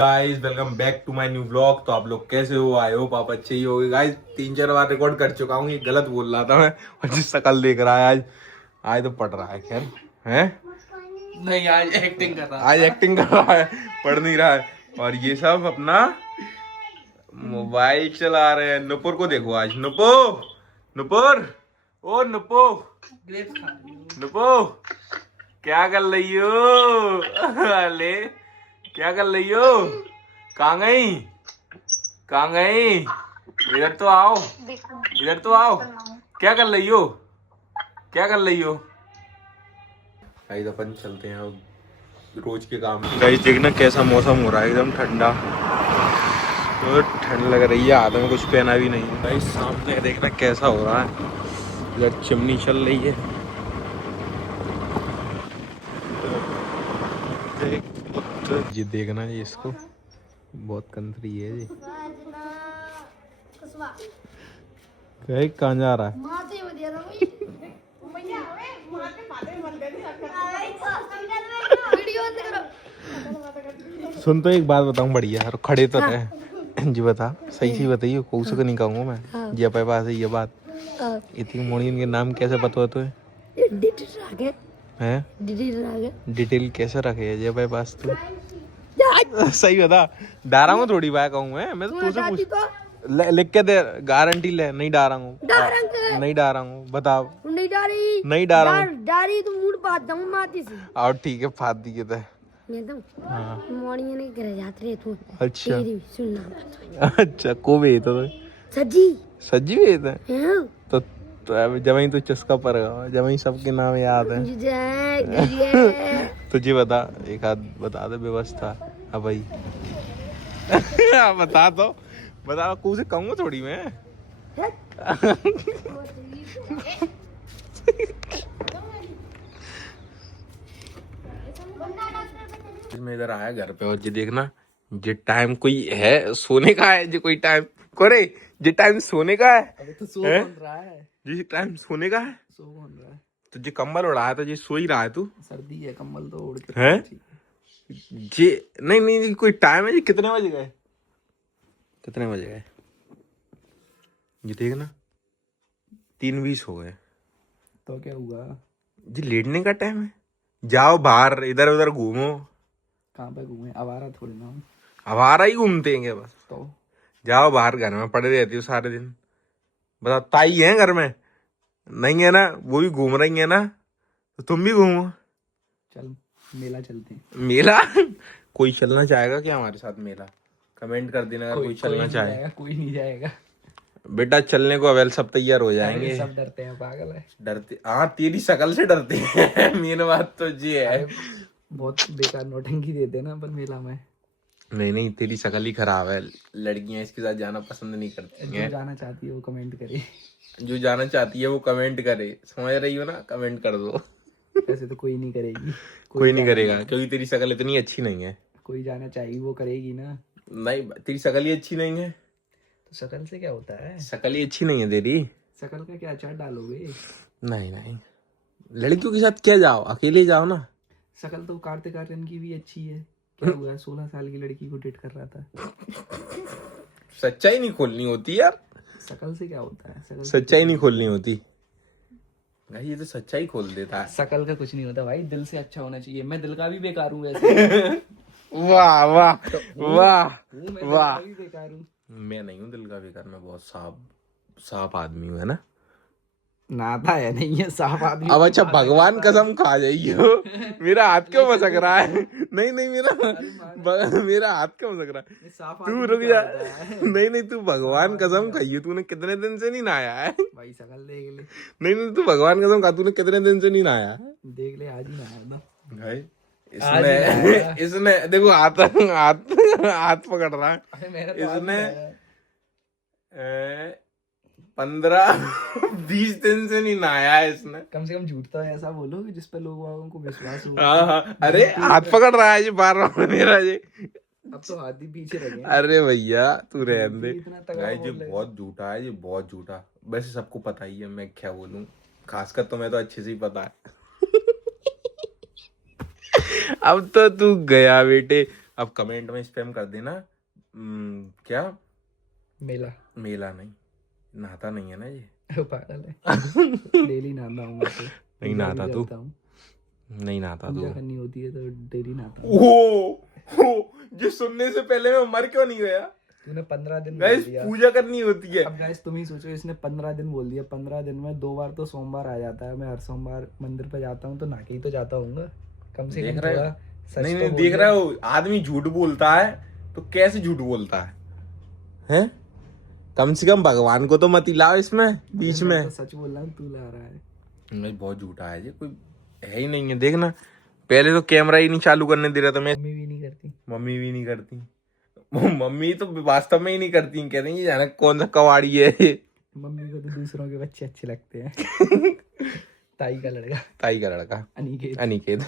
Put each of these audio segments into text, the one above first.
Guys welcome back to my new blog. तो आप लोग कैसे हो? आई होप आप अच्छे ही होगे। गाइस 3-4 बार रिकॉर्ड कर चुका हूँ, ये गलत बोल रहा था मैं। और जिस शकल देख रहा है आज आज तो पढ़ रहा है। खैर है नहीं, आज एक्टिंग कर रहा आज था। एक्टिंग कर रहा है, पढ़ नहीं रहा है। और ये सब अपना मोबाइल चला रहे हैं। नुपुर को देखो आज। नुपो नुपुर ओ नुपो ग्रेप्स खा रही हूँ। नुपो क्या कर रही हो? अले क्या कर रही हो? कहाँ गई? कहाँ गई? इधर तो आओ, इधर तो आओ। क्या कर रही हो? क्या कर रही हो? गाइस अपन चलते हैं अब रोज के काम। गाइस देखना कैसा मौसम हो रहा है, एकदम ठंडा। तो ठंड लग रही है, हाथ में कुछ पहना भी नहीं है। गाइस सामने देखना कैसा हो रहा है, इधर चिमनी चल रही है। ये देखना ये इसको बहुत कंतरी है जी। कहाँ जा रहा है? सुन तो एक बात बताऊं बढ़िया यार, खड़े तो रहे जी। बता सही सही बताइए, कौन सा नहीं कहूँगा मैं जी अपने पास है ये बात। इतनी मोड़ी के नाम कैसे पता तो है? डिटेल कैसे रखे है जी अपने पास? तो सही बता, डारा हूँ थोड़ी बात कहूँ मैं तो तुझसे पूछ लिख के दे, गारंटी ले। नहीं डारा हूँ, नहीं डारा हूँ, बताओ। नहीं डारा हूँ। डारी तो मूड बात दऊं माती से। और ठीक है, फाद दिए थे। मैं तो हाँ मॉर्निंग नहीं करे जाते रे तू। अच्छा तेरी सुनना। अच्छा को भेज तो सजी सज्जी भेज है हैं तो अब जब ही तो चस्का पर जब ही सबके नाम याद है। तुझे तुझे बता एक आध बता दे व्यवस्था। अब भाई बता दो, बता को से कहूँगा थोड़ी मैं। मैं इधर आया घर पे और जी देखना जे टाइम कोई है सोने का है, जो कोई टाइम करे जे टाइम सोने का है। अबे तो सो हैं? कौन रहा है? जिस टाइम सोने का है सो कौन रहा है? तो जे कंबल उड़ाया तो जे सो ही रहा है तू। सर्दी है, कंबल तो ओढ़ के हैं? रखना चाहिए। जे नहीं नहीं नहीं, कोई टाइम है जी। कितने बजे गए? कितने बजे गए? ये देखना 3:20 हो गए। तो क्या हुआ? जी लेटने का टाइम है। जाओ बाहर इधर उधर घूमो। कहाँ पे घूमे? आवारा थोड़ी ना हूँ। हमारा ही घूमते हैं बस। तो जाओ बाहर, घर में पड़े रहती हो सारे दिन। बताओ ताई है घर में? नहीं है ना, वो भी घूम रही है ना, तो तुम भी घूमो। चल मेला चलते हैं। मेला कोई चलना चाहेगा क्या हमारे साथ मेला? कमेंट कर देना अगर कोई चलना नहीं चाहे। जाएगा, कोई नहीं जाएगा। बेटा चलने को अवेल सब तैयार हो जाएंगे। अरे सब डरते हैं, पागल है। डरते? हाँ तेरी शकल से डरते हैं। मेन बात तो ये है। अरे बहुत बेकार नौटंकी देते हैं ना अपन मेला में। नहीं नहीं तेरी शकल ही खराब है, लड़कियां इसके साथ जाना पसंद नहीं करती जो हैं। जाना चाहती है वो कमेंट करे। जो जाना चाहती है वो कमेंट करे, समझ रही हो ना? कमेंट कर दो। ऐसे तो कोई नहीं करेगी। कोई नहीं जाना करेगा क्योंकि तेरी शकल इतनी अच्छी नहीं है। कोई जाना चाहेगी वो करेगी ना। नहीं तेरी शकल ही अच्छी नहीं है। तो शकल से क्या होता है? शकल ही अच्छी नहीं है तेरी। शकल का क्या अचार डालोगे? नहीं नहीं, लड़कियों के साथ क्या जाओ, अकेले जाओ ना। शकल तो कार्तिक आर्यन की भी अच्छी है। क्या हुआ? 16 साल की लड़की को डेट कर रहा था। सच्चाई नहीं खोलनी होती यार। शकल से क्या होता है? शकल सच्चाई नहीं खोलनी होती भाई, ये तो सच्चाई खोल देता है। शकल का कुछ नहीं होता भाई, दिल से अच्छा होना चाहिए। मैं दिल का भी बेकार हूँ वैसे। वाह वाह वाह मैं दिल वाह। का भी बेकार हूँ। मैं नहीं हूँ दिल का बेकार, मैं बहुत साफ साफ आदमी हूँ, है ना? नाता है नहीं है, साफ आदमी। अब अच्छा भगवान कसम खा जाइयो। मेरा हाथ क्यों मसक रहा है? नहीं नहीं मेरा हाथ क्यों मसक रहा है? साफ तू आदमी रुक क्या जा। होता है? नहीं नहीं तू भगवान कसम खाइयो, तूने कितने दिन से नहीं नहाया है? भाई शकल देख ले। नहीं नहीं तू भगवान कसम खा, तूने कितने दिन से नहीं नहाया? देख ले, आज ही ना आया ना भाई आज ही नहाया। इसने देखो हाथ हाथ हाथ पकड़ रहा है। अरे मैंने तो आज ही इसने नहाया। 15-20 दिन से नहीं नहाया है इसने। कम से कम झूठ तो ऐसा बोलो कि जिस पर लोगों को विश्वास हो। हाँ हाँ, अरे हाथ पकड़ रहा है जी बार बार मेरा जी। अब तो हाथ ही पीछे रखे। अरे भैया तू रहने दे। इतना तगड़ा भाई जी बोल रहे हो। बहुत झूठा है, ये बहुत झूठा। वैसे सबको पता ही है, मैं क्या बोलूं, खासकर तो मैं तो अच्छे से ही पता है। अब तो तू गया बेटे, अब कमेंट में स्पैम कर देना। क्या मेला मेला नहीं, नहाता नहीं है ना ये। पागल है। डेली नहाता हूँ मैं तो। नहीं नहाता तू? करता हूँ। नहीं नहाता तू? पूजा करनी होती है तो डेली नहाता हूँ। ओ जो सुनने से पहले मैं मर क्यों नहीं गया? तूने 15 दिन बोल गाइस दिया। पूजा करनी होती है। अब गाइस तुम ही सोचो, इसने 15 दिन बोल दिया। 15 दिन में 2 बार तो सोमवार आ जाता है। मैं हर सोमवार मंदिर पे जाता हूँ तो नहा के ही तो जाता हूँ। कम से देख कम रहे हो? थोड़ा सच नहीं तो नहीं बोल देख दे। रहे हो, आदमी झूठ बोलता है तो कैसे झूठ बोलता है? हैं? कम से कम भगवान को तो मत लाओ इसमें बीच मैं में। तो सच बोल रहा हूँ, तू ला रहा है। नहीं बहुत झूठा है जी, कोई है ही नहीं है। देखना पहले तो कैमरा ही नहीं चालू करने दे रहा था मैं। मम्मी भी नहीं करती। मम्मी भी नहीं करती। मम्मी तो वास्तव में ही नहीं करती, कहते हैं जाना कौन सा कवाड़ी है ये। मम्मी को तो दूसरों के बच्चे अच्छे लगते हैं। ताई का लड़का, ताई का लड़का अनिकेत। अनिकेत।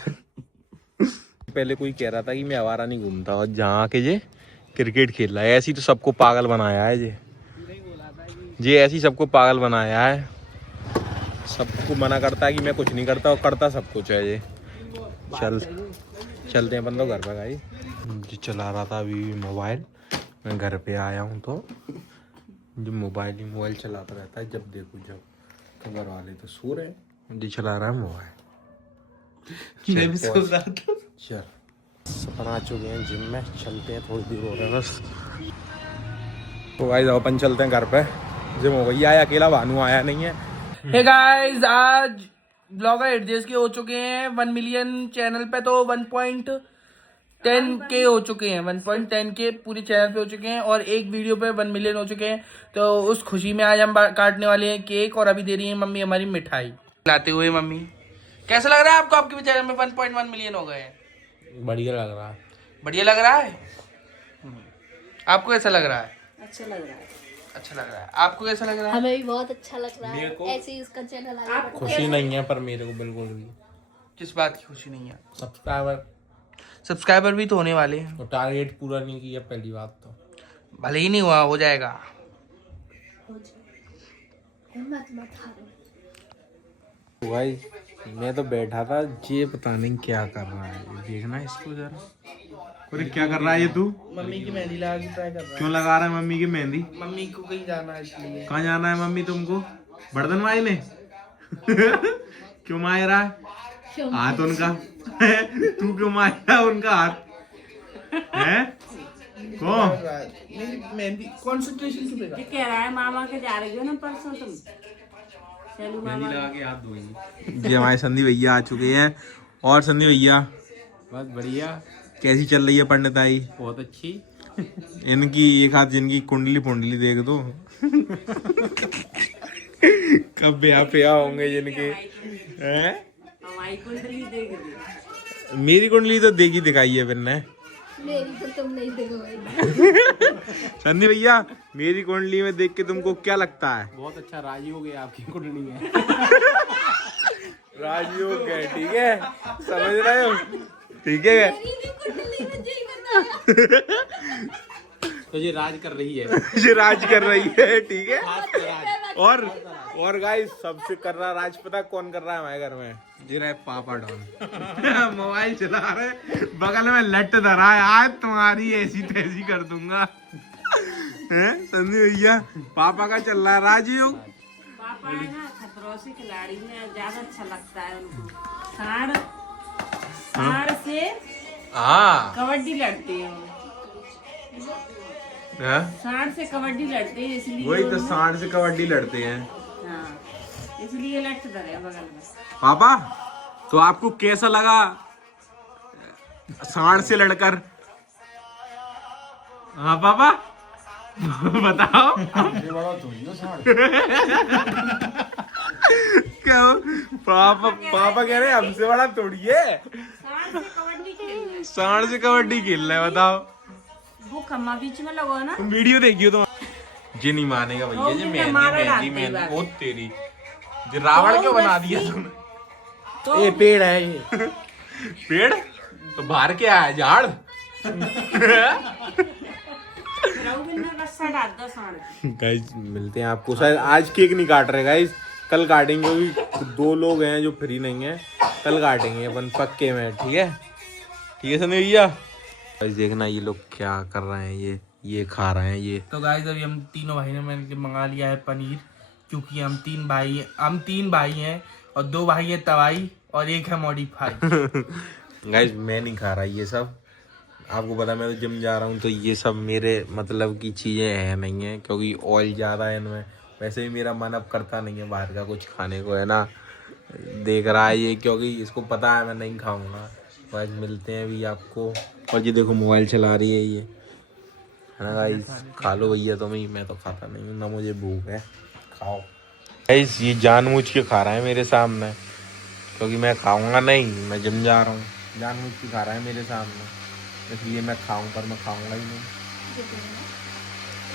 पहले कोई कह रहा था कि मैं आवारा नहीं घूमता, और जहाँ के जे क्रिकेट खेल रहा है। ऐसी तो सबको पागल बनाया है जे ऐसी सबको पागल बनाया है। सबको मना करता है कि मैं कुछ नहीं करता, और करता सब कुछ है ये। चलते हैं बंदो घर पर। भाई जी चला रहा था अभी मोबाइल। मैं घर पे आया हूँ तो जो मोबाइल चलाता रहता है जब देखो जब। तो घर वाले तो सो रहे, जी चला रहा है मोबाइल। मैं भी सो रहा था। चल सपना आ चुके हैं जिम में, चलते हैं, थोड़ी दूर हो रहा है बस। तो भाई अपन चलते हैं घर पे। जिम हो गई, आया अकेला, भानु आया नहीं है। हे गाइस, आज ब्लॉगर 8 डेज के हो चुके हैं 1 मिलियन चैनल पे। तो 1.10 के हो चुके हैं, 1.10 के पूरे चैनल पे हो चुके हैं, और एक वीडियो पे 1 मिलियन हो चुके हैं। तो उस खुशी में आज हम काटने वाले हैं केक, और अभी दे रही है मम्मी हमारी मिठाई लाते हुए। मम्मी कैसा लग रहा है आपको? आपके चैनल में 1.1 मिलियन हो गए हैं। बढ़िया लग रहा है। बढ़िया लग रहा है? आपको कैसा लग रहा है? अच्छा लग रहा है। अच्छा लग रहा है। आपको कैसा लग रहा है? हमें भी बहुत अच्छा लग रहा मेरे है। को ऐसे ही उसका चैनल आगे बढ़ता खुशी नहीं है पर मेरे को बिल्कुल भी। किस बात की खुशी नहीं है? सब्सक्राइबर भी तो होने वाले हैं। तो टारगेट पूरा नहीं किया पहली बात तो। भले ही नहीं हुआ, हो जाएगा। हो जाए। मत हारो। भाई मैं तो बैठा था, ये पता नहीं क्या कर रहा है। देखना इसको जरा। अरे क्या कर रहा है ये तू? मम्मी की मेहंदी लगा के ट्राई कर रहा क्यों लगा रहा है मम्मी की मेहंदी? है। मम्मी को कहीं जाना है इसलिए। कहाँ जाना है मम्मी तुमको? बर्तन मायने? क्यों मार रहा है हाथ उनका? तू क्यों मार रहा है उनका हाथ? हैं? कौन? मेहंदी कॉन्सेंट्रेशन से बेटा कह रहा है मामा के जा रही हो ना परसों तुम। चलो मामा लगा के हाथ धोएंगे। ये हमारे संदीप भैया आ चुके हैं। और संदीप भैया बस बढ़िया। कैसी चल रही है पंडिताई? बहुत अच्छी। इनकी एक हाथ जिनकी कुंडली पुंडली देख दो। कब ब्याह प्याह होंगे जिनके। हैं? हमारी कुंडली देख ली। मेरी कुंडली तो देखी दिखाई है फिर ने। मेरी तो तुम नहीं देखोगे। संदीप भैया मेरी कुंडली में देख के तुमको क्या लगता है? बहुत अच्छा राजी हो गया आपकी कुंडली में। राजयोग है, ठीक है, समझ रहे हो? ठीक है। तो ये राज कर रही है। ये राज कर रही है, ठीक है। और गाइस सबसे कर रहा राज पता कौन कर रहा है हमारे घर में? जी रहा है पापा डॉन। मोबाइल चला रहे, बगल में लट धरा है, आज तुम्हारी ऐसी तैसी कर दूंगा। हैं संदीप भैया, पापा का चल रहा है राजयोग। पापा है ना खतरों से खिलाड़ी में ज्यादा अच्छा लगता है उनको। साढ़ से हाँ कबड्डी लड़ते हैं। साढ़ से कबड्डी लड़ते हैं इसलिए। वही तो, सांड से कबड्डी लड़ते हैं। हाँ, इसलिए लट धरे बगल में। पापा तो आपको कैसा लगा सांड से लड़कर? हाँ पापा बताओ। क्या हो? पापा कह रहे हैं हमसे बड़ा थोड़ी है। साढ़ से कबड्डी खेलना है। सांड से कबड्डी खेल रहा है, बताओ। वो खम्मा बीच में लगो ना। तुम वीडियो देखियो तो जी नहीं मानेगा भैया। जी मेहंदी बहुत तेरी। जी रावण क्यों बना दिया तुमने? तो ये पेड़ है ये। पेड़ तो बाहर क्या है? झाड़। रस्सा डाल दो साढ़। गाइस मिलते हैं आपको, शायद आज केक नहीं काट रहे गाइस, कल काटेंगे। अभी 2 लोग हैं जो फ्री नहीं है, कल काटेंगे अपन पक्के में, ठीक है? ठीक है संदीप भैया। गाइस देखना ये लोग क्या कर रहे हैं, ये खा रहे हैं ये। तो गाइस अभी हम तीनों भाई ने मैंने मंगा लिया है पनीर, क्योंकि हम तीन भाई हैं और 2 भाई है तवाई और 1 है मॉडिफाई। गाइस मैं नहीं खा रहा ये सब, आपको पता मैं तो जिम जा रहा हूँ तो ये सब मेरे मतलब की चीज़ें हैं नहीं है, क्योंकि ऑयल ज़्यादा है इनमें। वैसे भी मेरा मन अब करता नहीं है बाहर का कुछ खाने को, है ना। देख रहा है ये, क्योंकि इसको पता है मैं नहीं खाऊंगा। बस मिलते हैं अभी आपको। और ये देखो मोबाइल चला रही है ये, है ना गाइस। खा लो भैया तुम ही, मैं तो खाता नहीं हूँ ना, मुझे भूख है। खाओ गाइस, ये जानबूझ के खा रहा है मेरे सामने, क्योंकि मैं खाऊंगा नहीं, मैं जिम जा रहा हूँ। जानबूझ के खा रहा है मेरे सामने, इसलिए मैं खाऊं, पर मैं खाऊंगा ही नहीं।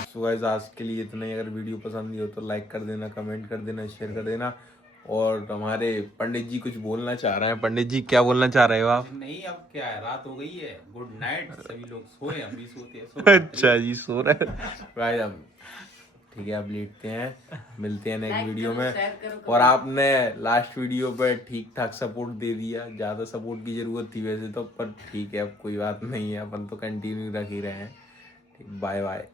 सो गाइस आज के लिए इतना ही। अगर वीडियो पसंद आई हो तो लाइक कर देना, कमेंट कर देना, शेयर कर देना। और हमारे पंडित जी कुछ बोलना चाह रहे हैं। पंडित जी क्या बोलना चाह रहे हो आप? नहीं अब क्या है, रात हो गई है, गुड नाइट। सभी लोग सोए, हम भी सोते हैं। अच्छा जी सो रहे भाई हम, ठीक है अब लेटते हैं, मिलते हैं नेक्स्ट वीडियो में। और आपने लास्ट वीडियो पे ठीक ठाक सपोर्ट दे दिया, ज़्यादा सपोर्ट की ज़रूरत थी वैसे तो, पर ठीक है अब कोई बात नहीं है, अपन तो कंटिन्यू रख ही रहे हैं। ठीक, बाय बाय।